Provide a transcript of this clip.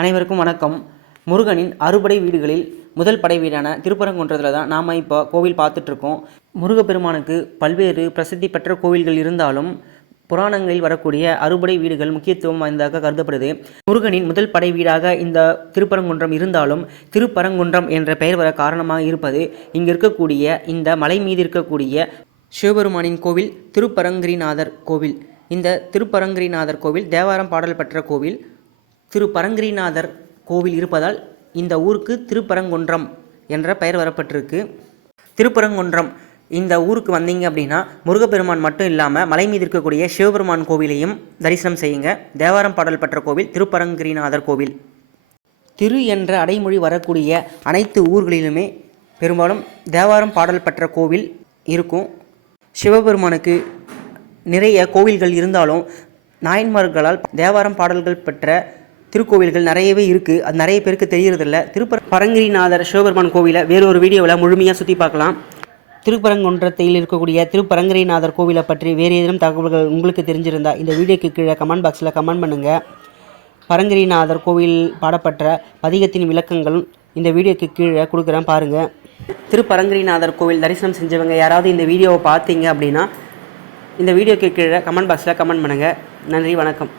அனைவருக்கும் வணக்கம். முருகனின் அறுபடை வீடுகளில் முதல் படை வீடான திருப்பரங்குன்றத்தில் தான் நாம் இப்போ கோவில் பார்த்துட்ருக்கோம். முருகப்பெருமானுக்கு பல்வேறு பிரசித்தி பெற்ற கோவில்கள் இருந்தாலும் புராணங்களில் வரக்கூடிய அறுபடை வீடுகள் முக்கியத்துவம் வாய்ந்ததாக கருதப்படுது. முருகனின் முதல் படை வீடாக இந்த திருப்பரங்குன்றம் இருந்தாலும் திருப்பரங்குன்றம் என்ற பெயர் வர காரணமாக இருப்பது இங்கு இருக்கக்கூடிய இந்த மலை மீது இருக்கக்கூடிய சிவபெருமானின் கோவில் திருப்பரங்கிரிநாதர் கோவில். இந்த திருப்பரங்கிரிநாதர் கோவில் தேவாரம் பாடல் பெற்ற கோவில். திரு பரங்கிரிநாதர் கோவில் இருப்பதால் இந்த ஊருக்கு திருப்பரங்குன்றம் என்ற பெயர் வரப்பட்டிருக்கு. திருப்பரங்குன்றம் இந்த ஊருக்கு வந்தீங்க அப்படின்னா முருகப்பெருமான் மட்டும் இல்லாமல் மலை மீது இருக்கக்கூடிய சிவபெருமான் கோவிலையும் தரிசனம் செய்யுங்க. தேவாரம் பாடல் பெற்ற கோவில் திருப்பரங்கிரிநாதர் கோவில். திரு என்ற அடைமொழி வரக்கூடிய அனைத்து ஊர்களிலுமே பெரும்பாலும் தேவாரம் பாடல் பெற்ற கோவில் இருக்கும். சிவபெருமானுக்கு நிறைய கோவில்கள் இருந்தாலும் நாயன்மார்களால் தேவாரம் பாடல்கள் பெற்ற திருக்கோவில்கள் நிறையவே இருக்குது அது நிறைய பேருக்கு தெரியறதில்ல. திருப்பர பரங்கிரிநாதர் சிவபெருமான் கோவிலை வேறொரு வீடியோவில் முழுமையாக சுற்றி பார்க்கலாம். திருப்பரங்குன்றத்தில் இருக்கக்கூடிய திருப்பரங்கிரிநாதர் கோவிலை பற்றி வேறு ஏதேனும் தகவல்கள் உங்களுக்கு தெரிஞ்சிருந்தால் இந்த வீடியோக்கு கீழே கமெண்ட் பாக்ஸில் கமெண்ட் பண்ணுங்கள் பரங்கிரிநாதர் கோவில் பாடப்பட்ட பதிகத்தின் விளக்கங்களும் இந்த வீடியோக்கு கீழே கொடுக்குறேன் பாருங்கள் திருப்பரங்கிரிநாதர் கோவில் தரிசனம் செஞ்சவங்க யாராவது இந்த வீடியோவை பார்த்தீங்க அப்படின்னா இந்த வீடியோக்கு கீழே கமெண்ட் பாக்ஸில் கமெண்ட் பண்ணுங்கள் நன்றி வணக்கம்.